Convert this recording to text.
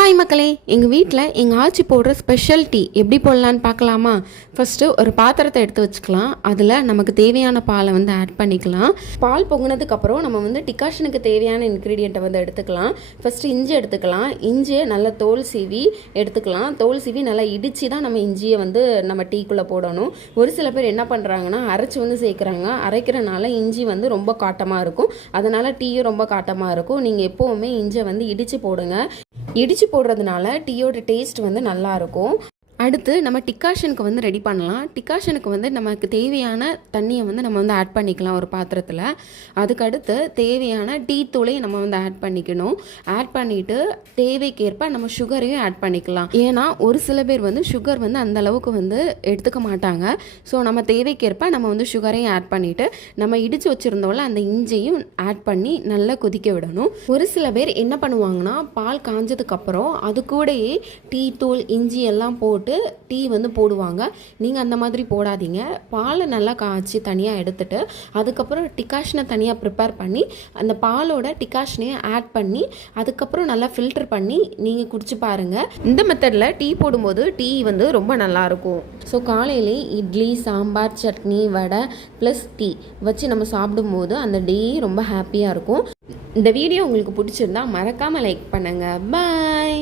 Hi மக்களே, எங்கள் வீட்டில் எங்கள் ஆச்சி போடுற ஸ்பெஷல் டீ எப்படி போடலான்னு பார்க்கலாமா? ஃபஸ்ட்டு ஒரு பாத்திரத்தை எடுத்து வச்சுக்கலாம். அதில் நமக்கு தேவையான பாலை வந்து ஆட் பண்ணிக்கலாம். பால் பொங்கினதுக்கப்புறம் நம்ம வந்து டிகாஷனுக்கு தேவையான இன்க்ரீடியண்ட்டை வந்து எடுத்துக்கலாம். ஃபஸ்ட்டு இஞ்சி எடுத்துக்கலாம். இஞ்சியை நல்லா தோல் சீவி எடுத்துக்கலாம். தோல் சீவி நல்லா இடித்து தான் நம்ம இஞ்சியை வந்து நம்ம டீக்குள்ளே போடணும். ஒரு சில பேர் என்ன பண்ணுறாங்கன்னா அரைச்சி வந்து சேர்க்குறாங்க. அரைக்கிறனால இஞ்சி வந்து ரொம்ப காட்டமாக இருக்கும். அதனால் டீயும் ரொம்ப காட்டமாக இருக்கும். நீங்கள் எப்போவுமே இஞ்சியை வந்து இடித்து போடுங்க. இடித்து போடுறதுனால டீயோட டேஸ்ட் வந்து நல்லாயிருக்கும். அடுத்து நம்ம டிகாஷனுக்கு வந்து ரெடி பண்ணலாம். டிகாஷனுக்கு வந்து நமக்கு தேவையான தண்ணியை வந்து நம்ம வந்து ஆட் பண்ணிக்கலாம் ஒரு பாத்திரத்தில். அதுக்கடுத்து தேவையான டீ தூளையும் நம்ம வந்து ஆட் பண்ணிக்கணும். ஆட் பண்ணிவிட்டு தேவைக்கேற்ப நம்ம சுகரையும் ஆட் பண்ணிக்கலாம். ஏன்னா ஒரு சில பேர் வந்து சுகர் வந்து அந்த அளவுக்கு வந்து எடுத்துக்க மாட்டாங்க. ஸோ நம்ம தேவைக்கேற்ப நம்ம வந்து சுகரையும் ஆட் பண்ணிவிட்டு நம்ம இடித்து வச்சுருந்தோம்ல அந்த இஞ்சியும் ஆட் பண்ணி நல்லா கொதிக்க விடணும். ஒரு சில பேர் என்ன பண்ணுவாங்கன்னா பால் காஞ்சதுக்கப்புறம் அது கூடயே டீ தூள் இஞ்சி எல்லாம் போட்டு டீ வந்து போடுவாங்க. நீங்கள் அந்த மாதிரி போடாதீங்க. பாலை நல்லா காய்ச்சி தனியாக எடுத்துட்டு அதுக்கப்புறம் டிகாஷனை தனியாக ப்ரிப்பேர் பண்ணி அந்த பாலோட டிகாஷனையும் ஆட் பண்ணி அதுக்கப்புறம் நல்லா ஃபில்டர் பண்ணி நீங்கள் குடிச்சு பாருங்கள். இந்த மெத்தடில் டீ போடும்போது டீ வந்து ரொம்ப நல்லாயிருக்கும். ஸோ காலையிலே இட்லி சாம்பார் சட்னி வடை ப்ளஸ் டீ வச்சு நம்ம சாப்பிடும்போது அந்த டே ரொம்ப ஹாப்பியாக இருக்கும். இந்த வீடியோ உங்களுக்கு பிடிச்சிருந்தா மறக்காமல் லைக் பண்ணுங்கள். பாய்.